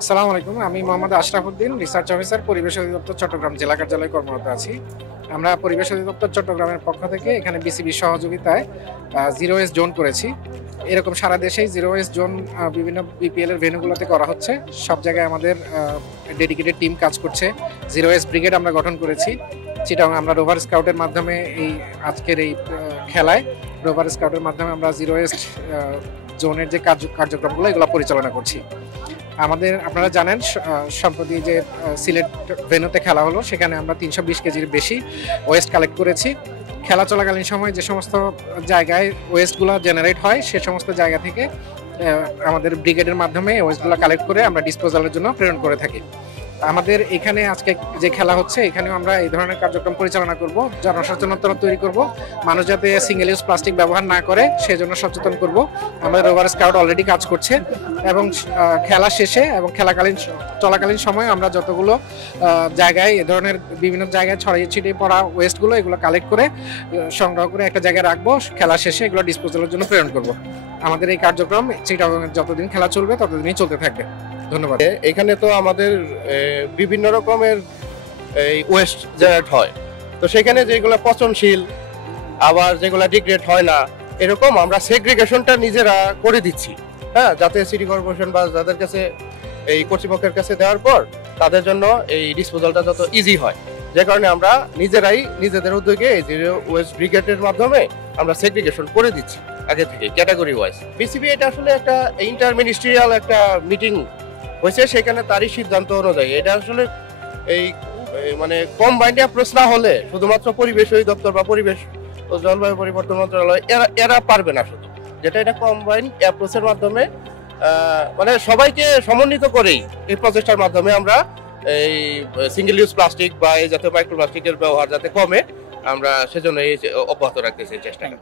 আসসালামু আলাইকুম। আমি মোহাম্মদ আশরাফ উদ্দিন, রিসার্চ অফিসার, পরিবেশ অধিদপ্তর চট্টগ্রাম জেলা কার্যালয়ে কর্মরত আছি। আমরা পরিবেশ অধিদপ্তর চট্টগ্রামের পক্ষ থেকে এখানে বিসিবির সহযোগিতায় জিরো ওয়েস্ট জোন করেছি। এরকম সারা দেশেই জিরো ওয়েস্ট জোন বিভিন্ন বিপিএল এর ভেন্যুগুলোতে করা হচ্ছে। সব জায়গায় আমাদের ডেডিকেটেড টিম কাজ করছে। জিরো ওয়েস্ট ব্রিগেড আমরা গঠন করেছি। চিটাং আমরা রোভার স্কাউটের মাধ্যমে আজকের এই খেলায় রোভার স্কাউটের মাধ্যমে আমরা জিরো ওয়েস্ট জোনের যে কার্যক্রমগুলো এগুলো পরিচালনা করছি। আপনারা জানেন সম্প্রতি যে সিলেট ভেন্যুতে খেলা হলো, সেখানে আমরা 320 কেজির বেশি ওয়েস্ট কালেক্ট করেছি। খেলা চলাকালীন সময় যে সমস্ত জায়গায় ওয়েস্টগুলো জেনারেট হয় সে সমস্ত জায়গা থেকে আমাদের ব্রিগেডের মাধ্যমে ওয়েস্টগুলো কালেক্ট করে আমরা ডিসপোজালের জন্য প্রেরণ করে থাকি। আমাদের এখানে আজকে যে খেলা হচ্ছে এখানেও আমরা এই ধরনের কার্যক্রম পরিচালনা করব, জনসচেতনতা তৈরি করব, মানুষ যাতে সিঙ্গেল ইউজ প্লাস্টিক ব্যবহার না করে সেজন্য সচেতন করব। আমাদের রোভার স্কাউট অলরেডি কাজ করছে এবং খেলা শেষে এবং চলাকালীন সময় আমরা যতগুলো জায়গায় এ ধরনের বিভিন্ন জায়গায় ছড়িয়ে ছিটিয়ে পড়া ওয়েস্টগুলো এগুলো কালেক্ট করে সংগ্রহ করে একটা জায়গায় রাখবো, খেলা শেষে এগুলো ডিসপোজালের জন্য প্রেরণ করব। আমাদের এই কার্যক্রম যতদিন খেলা চলবে ততদিনই চলতে থাকবে। ধন্যবাদ। এখানে তো আমাদের বিভিন্ন রকমের এই ওয়েস্ট জেনারেট হয়, তো সেখানে যেগুলো পচনশীল আবার যেগুলো ডিগ্রেড হয় না, এরকম আমরা সেগ্রিগেশনটা নিজেরা করে দিচ্ছি। হ্যাঁ, যাতে সিটি কর্পোরেশন বা যাদের কাছে এই কর্তৃপক্ষের কাছে দেওয়ার পর তাদের জন্য এই ডিসপোজালটা যত ইজি হয়, যে কারণে আমরা নিজেরাই নিজেদের উদ্যোগে এই জিরো ওয়েস্ট ব্রিগেডের মাধ্যমে আমরা সেগ্রিগেশন করে দিচ্ছি আগে থেকে ক্যাটাগরি ওয়াইজ। বিসিবি এটা আসলে একটা ইন্টার মিনিস্ট্রিয়াল একটা মিটিং হয়েছে, সেখানে তারই সিদ্ধান্ত অনুযায়ী এটা আসলে এই মানে কম্বাইন্ড অ্যাপ্রোচ না হলে শুধুমাত্র পরিবেশ অধিদপ্তর বা পরিবেশ ও জলবায়ু পরিবর্তন মন্ত্রণালয় এরা পারবে না, শুধু যেটা এটা কম্বাইন্ড অ্যাপ্রোচের মাধ্যমে মানে সবাইকে সমন্বিত করেই এই প্রচেষ্টার মাধ্যমে আমরা এই সিঙ্গেল ইউজ প্লাস্টিক বা এই জাতীয় মাইক্রোপ্লাস্টিকের ব্যবহার যাতে কমে, আমরা সেজন্য এই অব্যাহত রাখতেছি চেষ্টা।